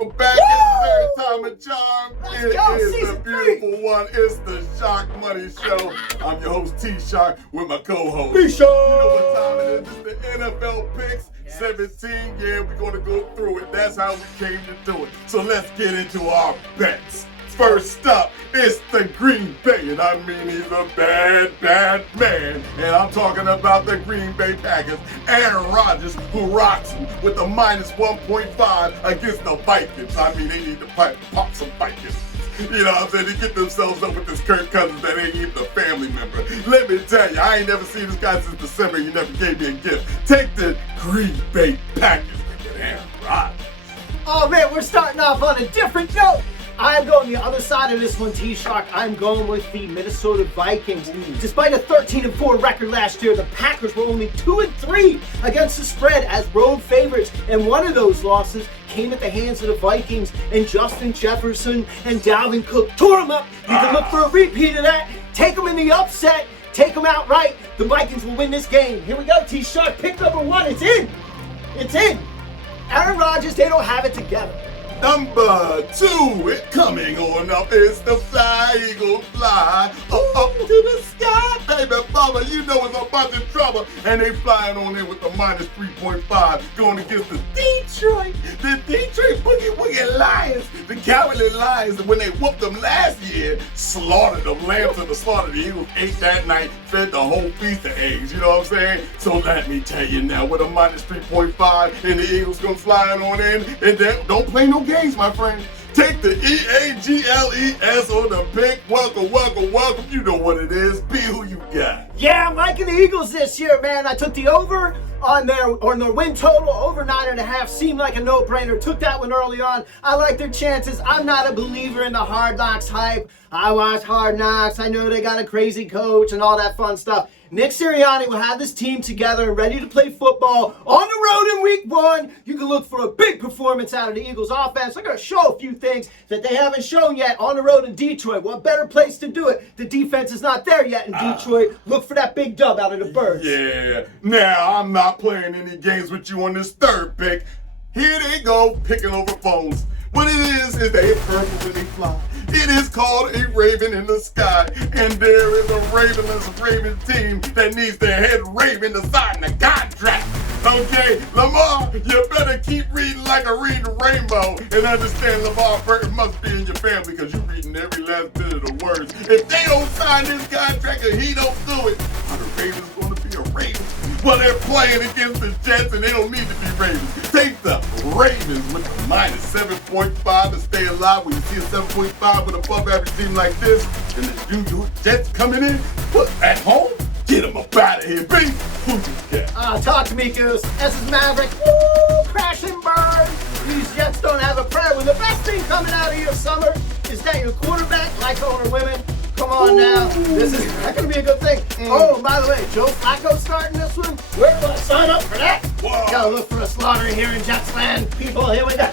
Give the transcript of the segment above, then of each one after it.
welcome back. It's third time a charm. It is the beautiful one. It's the Sharkmoney Show. I'm your host, T-Shark, with my co-host. T-Shark. You know what time it is? It's the NFL picks. 17, yeah, we're going to go through it. That's how we came to do it. So let's get into our bets. First up, it's the Green Bay, and I mean he's a bad, bad man. And I'm talking about the Green Bay Packers. Aaron Rodgers, who rocks him with the minus 1.5 against the Vikings. I mean, they need to pop some Vikings. You know what I'm saying? They get themselves up with this Kirk Cousins that ain't even a family member. Let me tell you, I ain't never seen this guy since December. He never gave me a gift. Take the Green Bay Packers with Aaron Rodgers. Oh man, we're starting off on a different note. I'm going the other side of this one, T-Shark. I'm going with the Minnesota Vikings. Despite a 13-4 record last year, the Packers were only 2-3 against the spread as road favorites. And one of those losses came at the hands of the Vikings, and Justin Jefferson and Dalvin Cook tore them up. You can look for a repeat of that. Take them in the upset. Take them outright. The Vikings will win this game. Here we go, T-Shark. Pick number one. It's in. It's in. Aaron Rodgers, they don't have it together. Number two, it coming on up is the Fly Eagle Fly up to the sky, baby mama. You know it's a bunch of trouble, and they flying on in with the minus 3.5 going against the Detroit Boogie Woogie Lions. The Cowardly Lions, when they whooped them last year, slaughtered them, lambs to the slaughter. The Eagles ate that night, fed the whole feast of eggs. You know what I'm saying? So let me tell you now, with a minus 3.5, and the Eagles come flying on in, and then don't play no games, my friend. Take the EAGLES on the pick. Welcome, welcome, welcome. You know what it is. Be who you got. Yeah, I'm liking the Eagles this year, man. I took the over on their win total, over 9.5. Seemed like a no-brainer. Took that one early on. I like their chances. I'm not a believer in the Hard Knocks hype. I watch Hard Knocks. I know they got a crazy coach and all that fun stuff. Nick Sirianni will have this team together and ready to play football on the road in week one. You can look for a big performance out of the Eagles offense. They're going to show a few things that they haven't shown yet on the road in Detroit. What better place to do it? The defense is not there yet in Detroit. Look for that big dub out of the Birds. Yeah. Now, I'm not playing any games with you on this third pick. Here they go, picking over phones. What it is they purple when they fly. It is called a raven in the sky, and there is a ravenless Raven team that needs their head raven to sign the contract. Okay, Lamar, you better keep reading like a reading rainbow and understand Lamar Burton must be in your family because you're reading every last bit of the words. If they don't sign this contract and he don't do it, are the Ravens going to be a Raven? Well, they're playing against the Jets and they don't need to be Ravens. Take the Ravens with the minus 7.5 to stay alive. When you see a 7.5 with a above average team like this, and the New York Jets coming in, at home, get them up out of here, baby. Who you got? Talk to me, Goose. This is Maverick. Woo! Crash and burn. These Jets don't have a prayer. When the best thing coming out of your summer is that your quarterback likes older women. Come on now. This is not going to be a good thing. Oh, by the way, Joe Flacco starting this one. Where do I sign up for that? Whoa. Gotta look for a slaughter here in Jets land. People, here we go.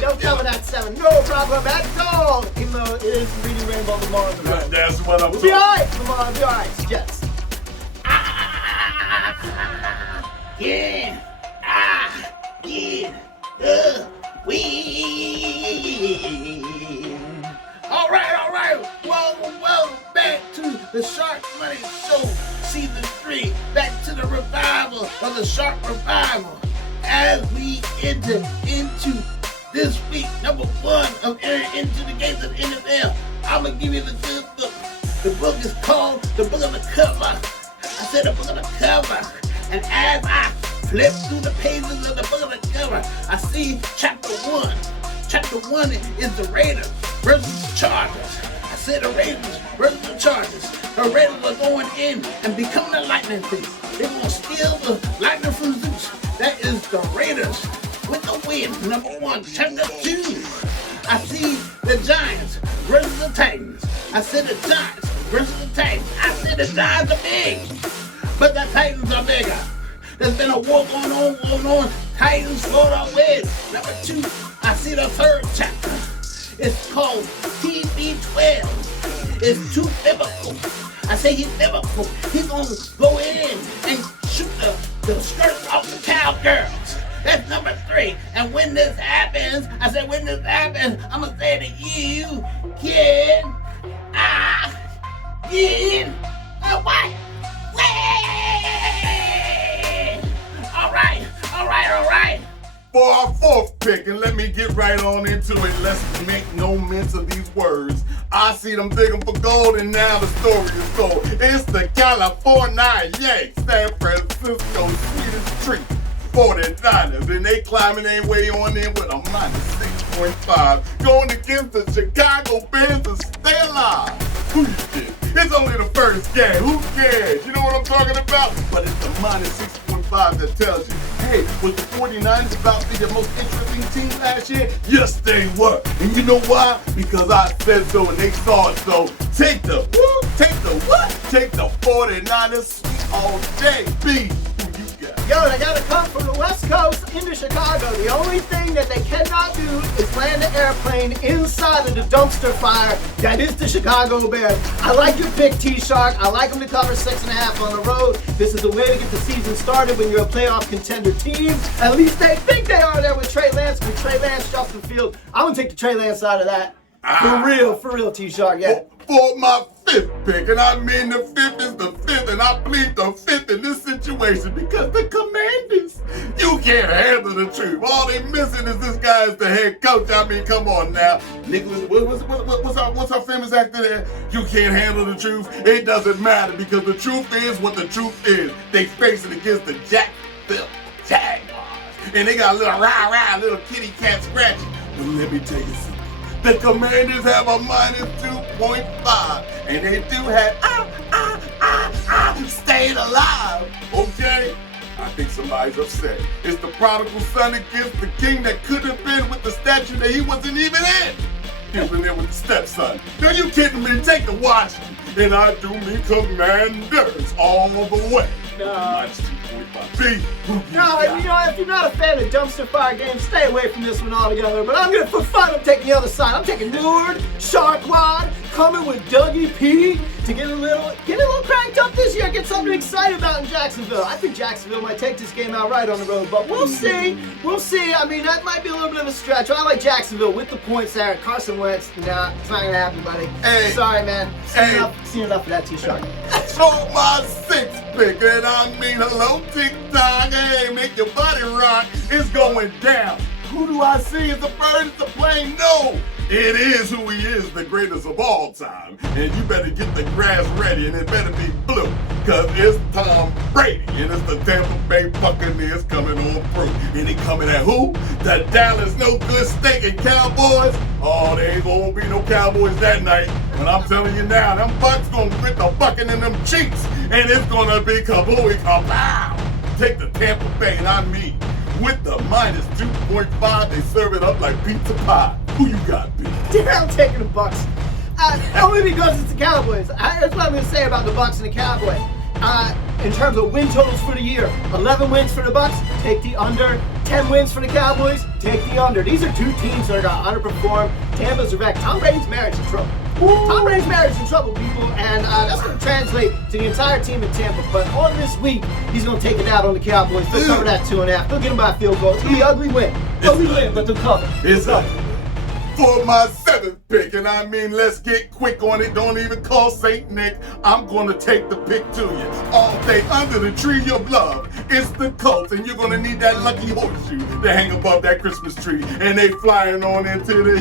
Don't tell me that's 7. No problem at all. Even though it is reading rainbow tomorrow. That's what I'm We'll be alright. Come on, be alright. Jets. Yeah. Yeah. All right. Welcome back to the Sharkmoney Show, Season 3. Back to the revival of the Shark Revival. As we enter into this week, number 1 of entering into the games of the NFL, I'm going to give you the good book. The book is called The Book of the Cover. I said the Book of the Cover. And as I flip through the pages of the Book of the Cover, I see Chapter 1. Chapter 1 is the Raiders versus the Chargers. I said the Raiders versus the Chargers. The Raiders are going in and becoming a lightning thief. They're going to steal the lightning from Zeus. That is the Raiders with the win. Number 1. Chapter 2. I see the Giants versus the Titans. I said the Giants versus the Titans. I said the Giants are big, but the Titans are bigger. There's been a war going on. Titans scored our win. Number 2. I see the third chapter. It's called TB12. It's too biblical. I say he's biblical. He's going to go in and shoot the skirts off the cowgirls. That's number 3. And when this happens, I'm going to say that you can win a what? Win! All right. For our 4th pick, and let me get right on into it. Let's make no mention of these words. I see them digging for gold, and now the story is told. It's the California Yanks, San Francisco sweetest treat. 49ers, and they climbing their way on in with a -6.5. Going against the Chicago Bears to stay alive. Who you kidding? It's only the first game. Who cares? You know what I'm talking about? But it's the -6.5 that tells you, hey, was the 49ers about to be the most interesting team last year? Yes, they were. And you know why? Because I said so and they saw it so. Take the 49ers sweet all day. B. Yo, they gotta come from the West Coast into Chicago. The only thing that they cannot do is land the airplane inside of the dumpster fire that is the Chicago Bears. I like your pick, T-Shark. I like them to cover 6.5 on the road. This is a way to get the season started when you're a playoff contender team. At least they think they are there with Trey Lance. With Trey Lance Justin Field, I'm gonna take the Trey Lance side of that. For real, T-Shark, yeah. For my 5th pick, and I mean the 5th is the 5th, and I plead the 5th in this situation because the Commanders, you can't handle the truth. All they missing is this guy as the head coach. I mean, come on now. Nicholas, what's our famous actor there? You can't handle the truth. It doesn't matter because the truth is what the truth is. They face it against the Jacksonville Jaguars, and they got a little rah-rah, little kitty cat scratching. But let me tell you something. The Commanders have a -2.5, and they do have stayed alive, okay? I think somebody's upset. It's the prodigal son against the king that could have been with the statue that he wasn't even in. He was in there with the stepson. Are you kidding me? Take the Washington, and I do me Commanders all the way. No. B. No, you know, if you're not a fan of dumpster fire games, stay away from this one altogether. But for fun, I'm taking the other side. I'm taking Neward, Sharkwad, coming with Dougie P to get a little cranked up this year, get something excited about in Jacksonville. I think Jacksonville might take this game outright on the road, but we'll see. I mean, that might be a little bit of a stretch. I like Jacksonville with the points there. Carson Wentz, nah, it's not gonna happen, buddy. Hey. Sorry, man. Seen enough of that, T-Shark. So my 6th pick, and I mean hello TikTok, hey, make your body rock. It's going down. Who do I see? Is the bird? Is the plane? No. It is who he is, the greatest of all time. And you better get the grass ready, and it better be blue, because it's Tom Brady, and it's the Tampa Bay Buccaneers coming on through. And they coming at who? The Dallas no good stinking Cowboys. Oh, there ain't gonna be no Cowboys that night. But I'm telling you now, them Bucks gonna get the bucking in them cheeks, and it's gonna be kabooey kapow. Take the Tampa Bay, and I mean, with the -2.5, they serve it up like pizza pie. Who you got, B? I'm taking the Bucks. Only because it's the Cowboys. That's what I'm going to say about the Bucks and the Cowboys. In terms of win totals for the year, 11 wins for the Bucks, take the under. 10 wins for the Cowboys, take the under. These are two teams that are going to underperform. Tampa's are back. Tom Brady's marriage in trouble. Tom Brady's marriage in trouble, people, and that's going to translate to the entire team in Tampa. But on this week, he's going to take it out on the Cowboys. They'll cover that 2.5. They'll get them by a field goal. It's going to be an ugly win. Ugly win, but they'll cover. It's ugly. For my 7th pick, and I mean, let's get quick on it. Don't even call St. Nick. I'm gonna take the pick to you. All day under the tree of love. It's the Colts, and you're gonna need that lucky horseshoe to hang above that Christmas tree. And they flying on into the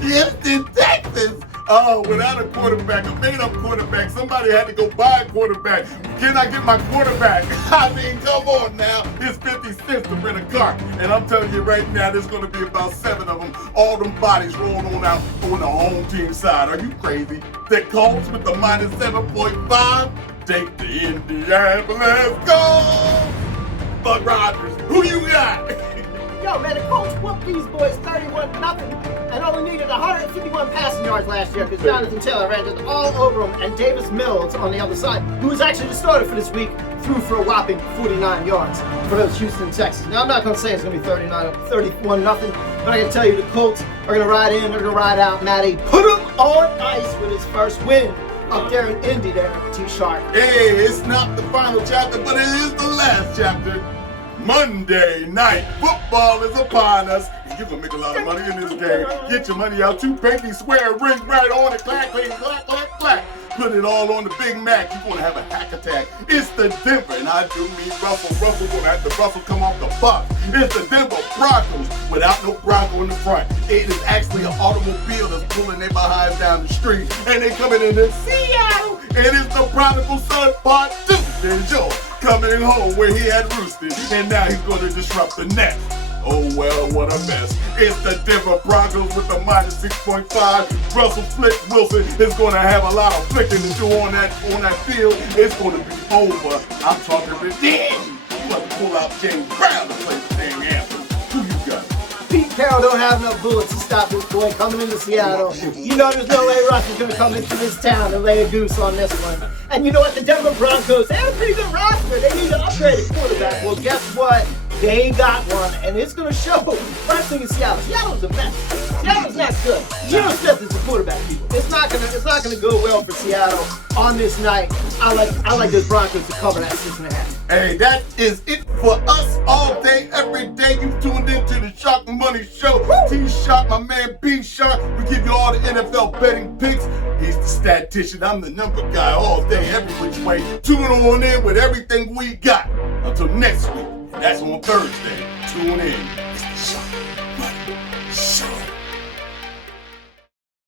Houston, Texas. Oh, without a quarterback, a made-up quarterback, somebody had to go buy a quarterback. Can I get my quarterback? I mean, come on now. It's 50 cents to rent a car. And I'm telling you right now, there's going to be about 7 of them. All them bodies rolling on out on the home team side. Are you crazy? The Colts with the -7.5. Take the Indianapolis Colts. Bud Rogers, who you got? Yo, man, the Colts whooped these boys 31-0 and only needed 151 passing yards last year because Jonathan Taylor ran just all over them, and Davis Mills on the other side, who was actually the starter for this week, threw for a whopping 49 yards for those Houston Texans. Now, I'm not going to say it's going to be 31-0, but I can tell you the Colts are going to ride in, they're going to ride out. Matty, put him on ice with his first win up there in Indy there, T-Shark. Hey, it's not the final chapter, but it is the last chapter. Monday night football is upon us. You're gonna make a lot of money in this game. Get your money out, you pinky swear, ring right on it, clack, clack, clack, clack, clack. Put it all on the Big Mac. You're gonna have a hack attack. It's the Denver, and I do mean Russell. Russell gonna have the Russell come off the box. It's the Denver Broncos without no Bronco in the front. It is actually an automobile that's pulling their behinds down the street, and they coming into Seattle. And it's the prodigal son part 2. Then Joe coming home where he had roosted, and now he's gonna disrupt the Nets. Oh well, what a mess. It's the Denver Broncos with the minus 6.5. Russell Flick Wilson is going to have a lot of flicking to do on that field. It's going to be over. I'm talking revenge. You have to pull out James Brown to play the damn anthem. Who you got? Pete Carroll don't have enough bullets to stop this boy coming into Seattle. You know there's no way Russell's going to come into this town and lay a goose on this one. And you know what? The Denver Broncos, they have a pretty good roster. They need to upgrade a quarterback. Well, guess what? They got one, and it's going to show. First thing in Seattle. Seattle's a mess. Seattle's not good. Geno Smith is the quarterback, people. It's not gonna go well for Seattle on this night. I like those Broncos to cover that 6.5. Hey, that is it for us all day, every day. You tuned into the Sharkmoney Show. T Shark, my man B Shark. We give you all the NFL betting picks. He's the statistician. I'm the number guy all day, every which way. Tune on in with everything we got. Until next week. That's on Thursday. Tune in. It's